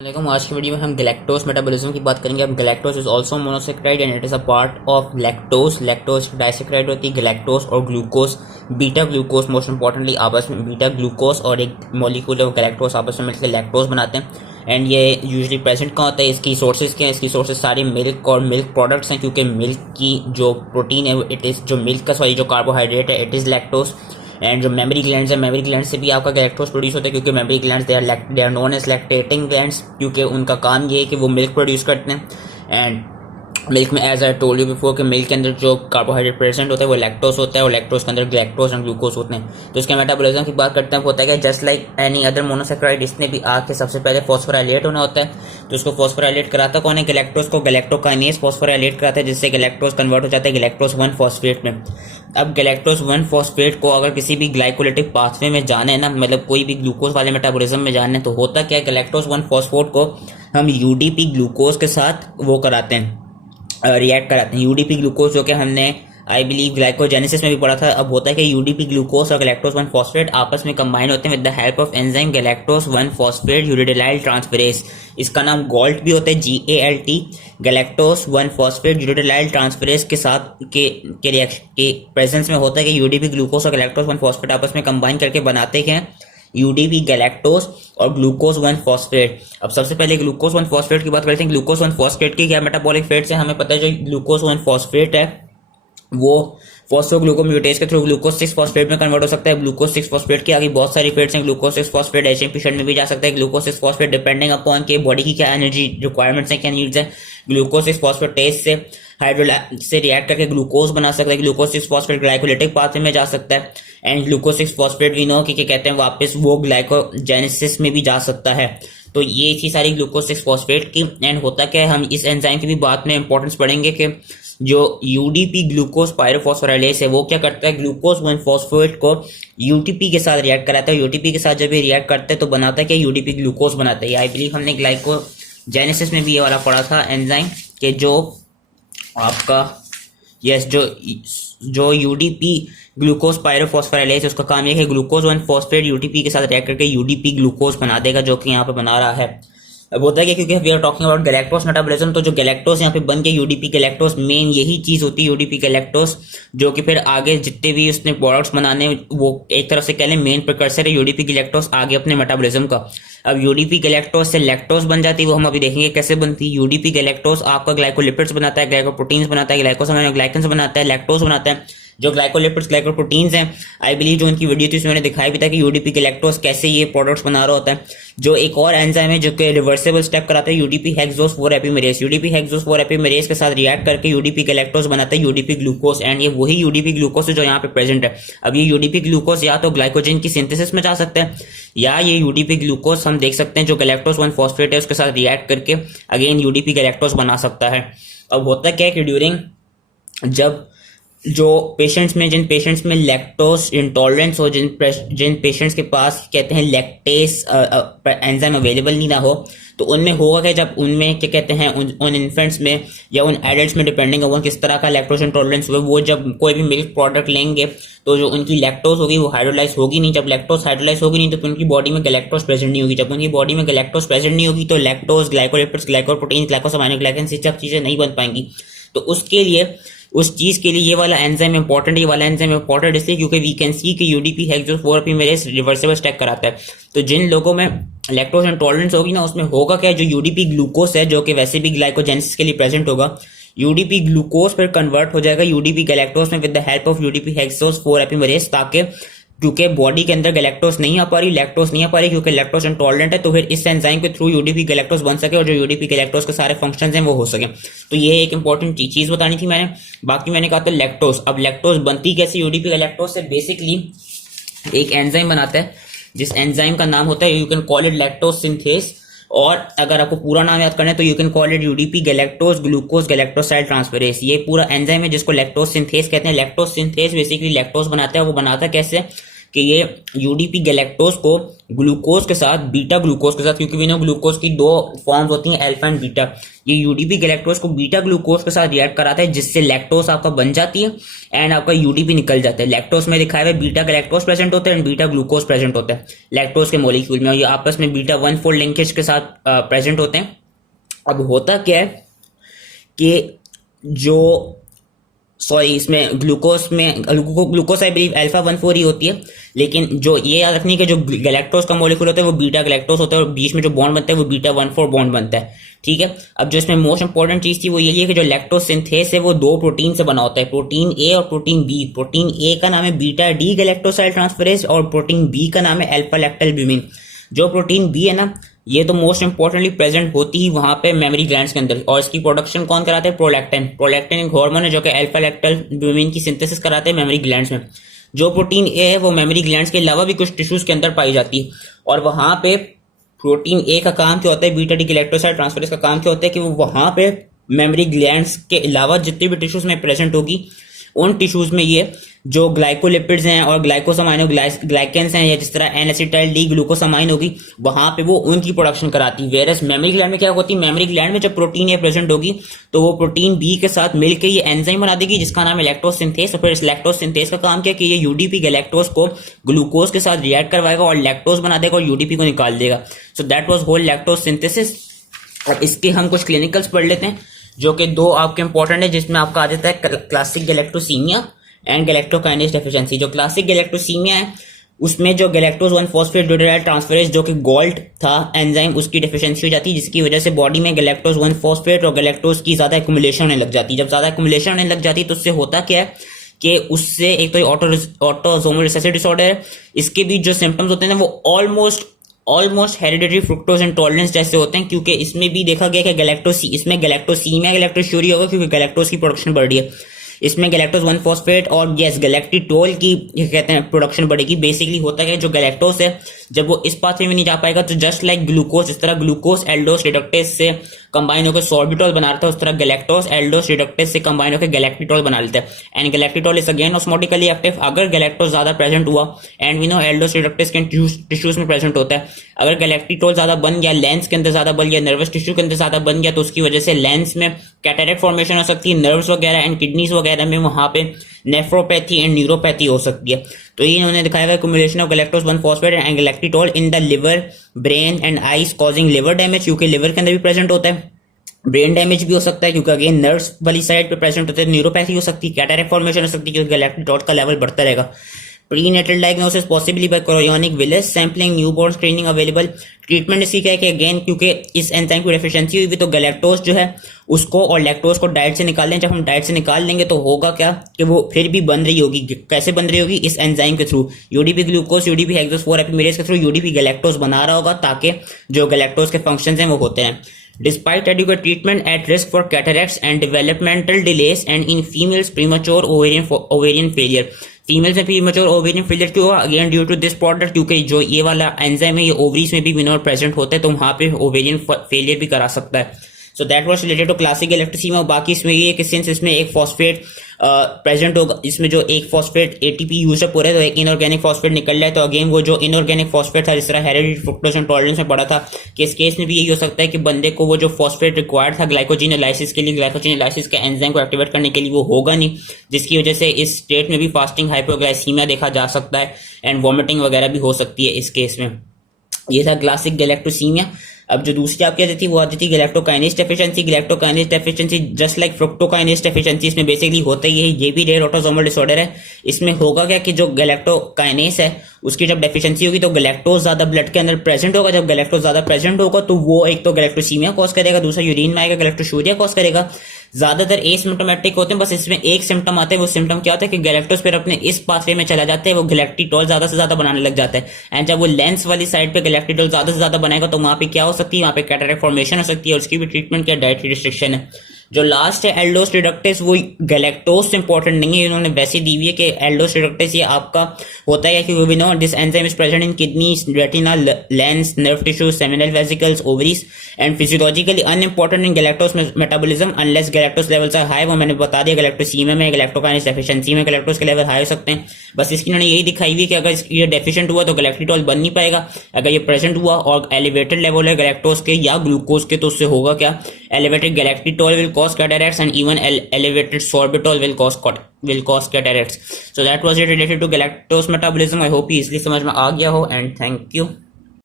वालेकुम। आज की वीडियो में हम गैलेक्टोज मेटाबॉलिज्म की बात करेंगे। अब galactose is also monosaccharide and it is a part of lactose. Lactose disaccharide होती है। गैलेक्टोज और glucose, beta glucose most importantly आपस में, बीटा ग्लूकोज और एक मॉलिक्यूल ऑफ गैलेक्टोज आपस में मिलकर लैक्टोज बनाते हैं। एंड ये यूजुअली प्रेजेंट कहाँ होता है, इसकी सोर्सेज क्या है? इसकी सोर्सेज सारी मिल्क और मिल्क प्रोडक्ट्स हैं, क्योंकि मिल्क की जो प्रोटीन है इट इज, जो मिल्क का सॉरी जो कार्बोहाइड्रेट है इट इज लैक्टोज। एंड जो मेमोरी ग्लैंड्स है, मेमोरी ग्लैंड से भी आपका गैलेक्टोज प्रोड्यूस होता है, क्योंकि mammary glands they are known as lactating glands, क्योंकि उनका काम ये है कि वो मिल्क प्रोड्यूस करते हैं। एंड मिल्क में, as I told you before, कि मिल्क के अंदर जो कार्बोहाइड्रेट प्रेजेंट होता है वो लैक्टोज होता है, और लैक्टोज के अंदर गैलेक्टोज और ग्लूकोज होते हैं। तो इसके मेटाबॉलिज्म की बात करते हैं, होता है कि just like any other monosaccharide, इसने भी आके सबसे पहले फॉस्फोराइलेट होना होता है। तो उसको फॉस्फोराइलेट कराता कौन है? गैलेक्टोज को गैलेक्टोकाइनेज फॉस्फोराइलेट कराता है, जिससे गैलेक्टोज कन्वर्ट हो जाता है गैलेक्टोज 1 फॉस्फेट में। अब गैलेक्टोज 1 फॉस्फेट को अगर किसी भी ग्लाइकोलिटिक पाथवे में जाना है ना, मतलब कोई भी ग्लूकोज वाले मेटाबॉलिज्म में जाना है, तो होता क्या है, गैलेक्टोज 1 फॉस्फेट को हम यूडीपी ग्लूकोज के साथ वो कराते हैं, रिएक्ट कराते हैं। यूडीपी ग्लूकोज जो कि हमने आई बिलीव ग्लाइकोजेनेसिस में भी पढ़ा था। अब होता है कि यूडीपी ग्लूकोज और गैलेक्टोज 1 फॉस्फेट आपस में कंबाइन होते हैं with the help of enzyme galactose 1 phosphate uridylyl transferase. इसका नाम गॉल्ट भी होता है, GALT। Galactose 1 phosphate uridylyl transferase के साथ के रिएक्शन के प्रेजेंस में होता है कि यूडीपी ग्लूकोज और गैलेक्टोज 1 फॉस्फेट आपस में कंबाइन करके बनाते हैं यूडीपी गैलेक्टोज और ग्लूकोज 1 फॉस्फेट। अब सबसे पहले ग्लूकोज 1 फॉस्फेट की बात करते हैं। ग्लूकोज 1 फॉस्फेट की क्या मेटाबॉलिक फेट्स है? हमें पता है जो ग्लूकोज 1 फॉस्फेट है वो फॉस्फोग्लूकोम्यूटेज के थ्रू ग्लूकोज 6 फॉस्फेट में कन्वर्ट हो सकता है। ग्लूकोज 6 फॉस्फेट की आगे बहुत सारी फेट्स हैं। ग्लूकोज 6 फॉस्फेट एचएमपी में भी जा सकता है। ग्लूकोज 6 फॉस्फेट डिपेंडिंग अपॉन के बॉडी की क्या एनर्जी रिक्वायरमेंट्स है, क्या नीड्स है, ग्लूकोज 6 फॉस्फेटेज से हाइड्रोलाइज से रिएक्ट करके ग्लूकोज बना सकता है। ग्लूकोज 6 फॉस्फेट ग्लाइकोलिटिक पाथवे में जा सकता है। And glucose 6 phosphate we know कि क्या कहते हैं, वापस वो ग्लाइकोजेनेसिस में भी जा सकता है। तो ये थी सारी ग्लूकोज 6 फॉस्फेट की। एंड होता क्या है, हम इस एंजाइम की भी बात में इंपॉर्टेंस पढ़ेंगे कि जो यूडीपी ग्लूकोज पायरोफॉस्फोराइलेज है वो क्या करता है, ग्लूकोज 1 फॉस्फेट को यूटीपी के साथ रिएक्ट कराता है। यूटीपी के साथ जब ये रिएक्ट करता है तो बनाता है क्या, यूडीपी ग्लूकोज बनाता है। आई बिलीव हमने ग्लाइकोजेनेसिस में भी ये वाला पढ़ा था एंजाइम के, जो आपका यस जो यूडीपी ग्लूकोज पायरोफॉस्फोराइलेज, उसका काम यह है कि ग्लूकोज 1 फॉस्फेट यूटीपी के साथ रिएक्ट करके यूडीपी ग्लूकोज बना देगा, जो कि यहाँ पे बना रहा है। अब होता है क्या, क्योंकि we are talking about galactose metabolism, तो जो गैलेक्टोज यहाँ पे बन के यूडीपी गैलेक्टोज, मेन यही चीज होती है यूडीपी गैलेक्टोज, जो कि फिर आगे जितने भी उसने प्रोडक्ट्स बनाने, वो एक तरफ से कह लें मेन प्रिकर्सर है यूडीपी गैलेक्टोज आगे अपने मेटाबॉलिज्म का। अब यूडीपी गैलेक्टोज से लैक्टोज बन जाती है, वो हम अभी देखेंगे कैसे बनती है। यूडीपी गैलेक्टोज आपका ग्लाइकोलिपिड्स बनाता है, ग्लाइकोप्रोटीन्स बनाता है, ग्लाइकोसामाइनोग्लाइकन्स बनाता है, लैक्टोज बनाता है। जो ग्लाइकोलिपिड्स ग्लाइकोप्रोटीन्स हैं, आई बिलीव जो उनकी वीडियो थी उसमें मैंने दिखाया भी था कि यूडीपी गैलेक्टोज कैसे ये प्रोडक्ट्स बना रहा होता है। जो एक और एंजाइम है जो कि रिवर्सिबल स्टेप कराता है, यूडीपी हेक्सोज 4 एपिमेरेज। यूडीपी हेक्सोज 4 एपिमेरेज के साथ रिएक्ट करके यूडीपी गैलेक्टोज बनाता है यूडीपी ग्लूकोज। एंड ये वही यूडीपी ग्लूकोज है जो यहाँ पे प्रेजेंट है। अब ये यूडीपी ग्लूकोज या तो ग्लाइकोजन की सिंथेसिस में जा सकता है, या ये यूडीपी ग्लूकोज हम देख सकते हैं जो गैलेक्टोज 1 फॉस्फेट है उसके साथ रिएक्ट करके अगेन यूडीपी गैलेक्टोज बना सकता है। अब होता क्या है कि ड्यूरिंग जब जो पेशेंट्स में, जिन पेशेंट्स में लैक्टोज इंटॉलरेंस हो, जिन पेशेंट्स के पास कहते हैं लैक्टेस एंजाइम अवेलेबल नहीं ना हो, तो उनमें होगा क्या, जब उनमें क्या कहते हैं उन इन्फेंट्स में या उन एडल्ट्स में, डिपेंडिंग अपॉन किस तरह का लैक्टोज इंटॉलरेंस हुआ, वो जब कोई भी मिल्क प्रोडक्ट लेंगे तो जो उनकी लैक्टोज होगी वो हाइड्रोलाइज होगी नहीं। जब लैक्टोज हाइड्रोलाइज होगी नहीं तो उनकी बॉडी में गैलेक्टोज प्रेजेंट नहीं होगी। जब उनकी बॉडी में गैलेक्टोज प्रेजेंट नहीं होगी तो लैक्टोज, ग्लाइकोलिपिड्स, ग्लाइकोप्रोटीन, ग्लाइकोसामाइनोग्लाइकन्स, ये सब चीजें नहीं बन पाएंगी। तो उसके लिए, उस चीज के लिए ये वाला एंजाइम इंपॉर्टेंट है। ये वाला एंजाइम इंपॉर्टेंट इसलिए क्योंकि वी कैन सी कि यूडीपी हेक्सोज 4 एपिमेरेज रिवर्सिबल स्टेप कराता है। तो जिन लोगों में लैक्टोज इंटॉलरेंस होगी ना, उसमें होगा क्या, जो यूडीपी ग्लूकोज है जो कि वैसे भी ग्लाइकोजेनेसिस के लिए प्रेजेंट होगा, यूडीपी ग्लूकोज फिर कन्वर्ट हो जाएगा यूडीपी गैलेक्टोज में with the help of UDP hexose 4 एपिमेरेज, ताकि क्योंकि बॉडी के अंदर गैलेक्टोज नहीं आ पा रही, लैक्टोज नहीं आ पा रही क्योंकि लैक्टोज इंटॉलरेंट है, तो फिर इस एंजाइम के थ्रू यूडीपी गैलेक्टोज बन सके और जो यूडीपी गैलेक्टोज के सारे फंक्शंस हैं वो हो सके। तो ये एक इंपॉर्टेंट चीज बतानी थी मैंने। बाकी मैंने कहा था लैक्टोज। अब लैक्टोज बनती कैसे यूडीपी गैलेक्टोज से? बेसिकली एक एंजाइम बनाता है जिस एंजाइम का नाम होता है, you can call it lactose synthase, और अगर आपको पूरा नाम याद करना है तो you can call it UDP galactose glucose galactoside transferase. ये पूरा एंजाइम है जिसको लैक्टोज सिंथेस कहते हैं। लैक्टोज सिंथेस बेसिकली लैक्टोज बनाता है। वो बनाता कैसे कि ये यूडीपी गैलेक्टोज को ग्लूकोज के साथ, बीटा ग्लूकोज के साथ, क्योंकि वी नो ग्लूकोज की दो फॉर्म्स होती हैं, अल्फा एंड बीटा, ये यूडीपी गैलेक्टोज को बीटा ग्लूकोज के साथ रिएक्ट कराता है, जिससे लैक्टोज आपका बन जाती है एंड आपका यूडीपी निकल जाता है। लैक्टोज में दिखाया हुआ बीटा गैलेक्टोज प्रेजेंट होता है एंड बीटा ग्लूकोज प्रेजेंट होता है लैक्टोज के मॉलिक्यूल में, और ये आपस में बीटा 1 फोल्ड लिंकेज के साथ प्रेजेंट होते हैं। अब होता क्या है कि जो इसमें ग्लूकोज में ग्लूकोज आई बिलीव अल्फा 1,4 ही होती है, लेकिन जो ये याद रखनी है कि जो गैलेक्टोज का मॉलिक्यूल होता है वो बीटा गैलेक्टोज होता है और बीच में जो बॉन्ड बनता है वो बीटा 1,4 बॉन्ड बनता है, ठीक है। अब जो इसमें मोस्ट इंपॉर्टेंट चीज थी वो यही है कि जो लैक्टोज सिंथेस है वो दो प्रोटीन से बना होता है, प्रोटीन ए और प्रोटीन बी। प्रोटीन ए का नाम है बीटा डी गैलेक्टोसाइड ट्रांसफरेज और प्रोटीन बी का नाम है अल्फा लैक्टोल्ब्यूमिन। जो प्रोटीन बी है ना, ये तो मोस्ट इंपॉर्टेंटली प्रेजेंट होती ही वहां पे मेमोरी ग्लैंड्स के अंदर, और इसकी प्रोडक्शन कौन कराते हैं? प्रोलैक्टिन। प्रोलैक्टिन एक हार्मोन है जो कि अल्फा लैक्टोल्ब्यूमिन की सिंथेसिस कराते हैं मेमोरी ग्लैंड्स में। जो प्रोटीन ए है वो मेमोरी ग्लैंड्स के अलावा भी कुछ टिश्यूज के अंदर पाई जाती है, और वहां पे प्रोटीन ए का काम क्या होता है, बीटा डी गैलेक्टोसाइड ट्रांसफरेज का काम क्या होता है कि वो वहां पे मेमोरी ग्लैंड्स के अलावा जितने भी टिश्यूज में प्रेजेंट होगी उन टिश्यूज में ये जो ग्लाइकोलिपिड्स हैं और ग्लाइकोसमाइन ग्लाइकेंस हैं, या जिस तरह एन एसिटाइल डी ग्लूकोसमाइन होगी, वहां पे वो उनकी प्रोडक्शन कराती है। वेरस मेमोरी ग्लैंड में क्या होती है, मेमोरी ग्लैंड में जब प्रोटीन ए प्रेजेंट होगी तो वो प्रोटीन बी के साथ मिलकर ये एंजाइम बना देगी जिसका नाम है लैक्टोज सिंथेस। और फिर इस लैक्टोज सिंथेस का काम क्या है कि ये यूडीपी गैलेक्टोज को ग्लूकोज के साथ रिएक्ट करवाएगा और लैक्टोज बना देगा और यूडीपी को निकाल देगा। So that was whole lactose synthesis. और इसके हम कुछ क्लिनिकल्स पढ़ लेते हैं जो कि दो आपके इंपॉर्टेंट है, जिसमें आपका आ जाता है क्लासिक गैलेक्टोसीमिया एंड गैलेक्टोकाइनेज डेफिशिएंसी। जो क्लासिक गैलेक्टोसीमिया है उसमें जो गैलेक्टोज 1-फॉस्फेट ड्यूटेराइल ट्रांसफरेज जो कि गोल्ड था एंजाइम, उसकी डेफिशिएंसी हो जाती है, जिसकी वजह से बॉडी में गैलेक्टोज 1-फॉस्फेट और गैलेक्टोज की ज्यादा एक्युमुलेशन होने लग जाती है। जब ज्यादा एक्युमुलेशन होने लग जाती है तो उससे होता क्या है कि उससे एक तो ऑटोसोमल रिसेसिव डिसऑर्डर है, इसके बीच जो सिम्टम्स होते हैं ना वो ऑलमोस्ट हेरिडिटरी फ्रुक्टोज इंटॉलरेंस जैसे होते हैं, क्योंकि इसमें भी देखा गया कि इसमें गैलेक्टोसीमिया गैलेक्टोश्यूरिया होगा क्योंकि गैलेक्टोज की प्रोडक्शन बढ़ रही है। इसमें गैलेक्टोज 1-फॉस्फेट और गैलेक्टिटोल की कहते हैं प्रोडक्शन बढ़ेगी। बेसिकली होता है जो गैलेक्टोज है जब वो इस पाथवे में नहीं जा पाएगा तो जस्ट लाइक ग्लूकोज, इस तरह ग्लूकोज एल्डोस रिडक्टेज से कंबाइन होकर सॉर्बिटॉल बना लेता है, उस तरह गैलेक्टोज एल्डोस रिडक्टेज से कंबाइन होकर गैलेक्टिटोल बना लेता है। And galactitol is again osmotically active. अगर गैलेक्टोज ज्यादा प्रेजेंट हुआ, and we know aldose reductase के टिश्यूज में प्रेजेंट होता है, अगर गैलेक्टिटोल ज्यादा बन गया, लेंस के अंदर ज्यादा बन गया, नर्वस टिश्यू के अंदर ज्यादा बन गया, तो उसकी वजह से लेंस में कैटरेक्ट फॉर्मेशन हो सकती है, नर्व्स वगैरह एंड किडनीज वगैरह में वहां पे नेफ्रोपैथी एंड न्यूरोपैथी हो सकती है। तो ये इन्होंने दिखाया है accumulation of galactose one phosphate and galactitol in the liver, brain and eyes causing liver damage, क्योंकि लिवर के अंदर भी प्रेजेंट होता है। ब्रेन डैमेज भी हो सकता है क्योंकि अगेन नर्व्स वाली साइड पे प्रेजेंट होते हैं। न्यूरोपैथी हो सकती है, कैटरेक्ट फॉर्मेशन हो सकती है क्योंकि गैलेक्टिटोल का लेवल बढ़ता रहेगा। Prenatal diagnosis possibly by chorionic villus sampling, newborn screening available. Treatment इसकी क्या है कि अगेन क्योंकि इस एंजाइम की डेफिशिएंसी हुई तो गैलेक्टोज जो है उसको और लैक्टोज को डाइट से निकाल लें। जब हम डाइट से निकाल लेंगे तो होगा क्या कि वो फिर भी बन रही होगी। कैसे बन रही होगी? इस एंजाइम के through, UDP glucose, UDP hexose 4 एपिमेरेज के थ्रू यूडीपी गैलेक्टोज बना रहा होगा ताकि जो गैलेक्टोज के फंक्शंस हैं वो होते हैं। Despite adequate treatment, at risk for cataracts and developmental delays, and in females premature ovarian failure. Females में प्रीमेच्योर ओवेरियन फेलियर क्यों हुआ? Again due to this product, क्योंकि जो ये वाला एंजाइम है ये ओवरीज में भी विनोर प्रेजेंट होता है तो वहां पे ओवेरियन फेलियर भी करा सकता है। So that was related to classic galactosemia. बाकी इसमें ये है कि सिंस इसमें एक फॉस्फेट प्रेजेंट होगा, इसमें जो एक फॉस्फेट एटीपी यूजअप हो रहा है तो एक इनऑर्गेनिक फॉस्फेट निकल रहा है, तो अगेन वो जो इनऑर्गेनिक फॉस्फेट था जिस तरह हेरिडिटरी फ्रुक्टोज इंटॉलरेंस में पड़ा था कि इस केस में भी यही हो सकता है कि बंदे को वो जो फॉस्फेट रिक्वायर्ड था ग्लाइकोजिनोलाइसिस के लिए, ग्लाइकोजिनोलाइसिस के एंजाइम को एक्टिवेट करने के लिए वो होगा नहीं, जिसकी वजह से इस स्टेट में भी फास्टिंग हाइपोग्लाइसीमिया देखा जा सकता है एंड वॉमिटिंग वगैरह भी हो सकती है इस केस में। ये था क्लासिक गैलेक्टोसीमिया। अब जो दूसरी आपकी आती थी वो आती थी galactokinase deficiency. Galactokinase deficiency just like fructokinase deficiency, इसमें बेसिकली होता ही है, ये भी रेयर ऑटोसोमल डिसऑर्डर है। इसमें होगा क्या कि जो गैलेक्टोकाइनेज है उसकी जब डेफिशिएंसी होगी तो गैलेक्टोज ज्यादा ब्लड के अंदर प्रेजेंट होगा। जब गैलेक्टोज ज्यादा प्रेजेंट होगा तो वो एक तो गैलेक्टोसीमिया कॉज करेगा, दूसरा यूरिन में आएगा गैलेक्टोशूरिया कॉज करेगा। ज्यादातर एसिम्प्टोमेटिक होते हैं, बस इसमें एक सिम्टम आता है। वो सिम्टम क्या होता है कि गैलेक्टोज फिर अपने इस पाथवे में चला जाता है, वो गैलेक्टिटोल ज्यादा से ज्यादा बनाने लग जाता है। एंड जब वो लेंस वाली साइड पे गैलेक्टिटोल ज्यादा से ज्यादा बनाएगा तो वहां पे क्या हो सकती है, वहां पे कैटरेक्ट फॉर्मेशन हो सकती है और उसकी भी ट्रीटमेंट क्या, डाइटरी रिस्ट्रिक्शन है। जो लास्ट है एल्डोस रिडक्टेस, वो गैलेक्टोज से इंपॉर्टेंट नहीं है, इन्होंने वैसे दी हुई है कि एल्डोस रिडक्टेस ये आपका होता है कि we know this enzyme is present in kidneys, retina, lens, nerve tissue, seminal vesicles, ovaries and physiologically unimportant in galactose metabolism unless galactose levels are high. वो मैंने बता दिया, गैलेक्टोसीमिया में, गैलेक्टोकाइनेस डेफिशिएंसी में गैलेक्टोज के लेवल हाई हो सकते हैं। बस इसकी इन्होंने यही दिखाई हुई कि अगर ये डेफिशिएंट हुआ तो गैलेक्टिटॉल बन नहीं पाएगा, अगर ये प्रेजेंट हुआ और एलिवेटेड लेवल है गैलेक्टोज के या ग्लूकोज के तो उससे होगा क्या, elevated galactitol will cause cataracts and even elevated sorbitol will cause cataracts. So that was it related to galactose metabolism. I hope ये इसलिए समझ में आ गया हो, and thank you.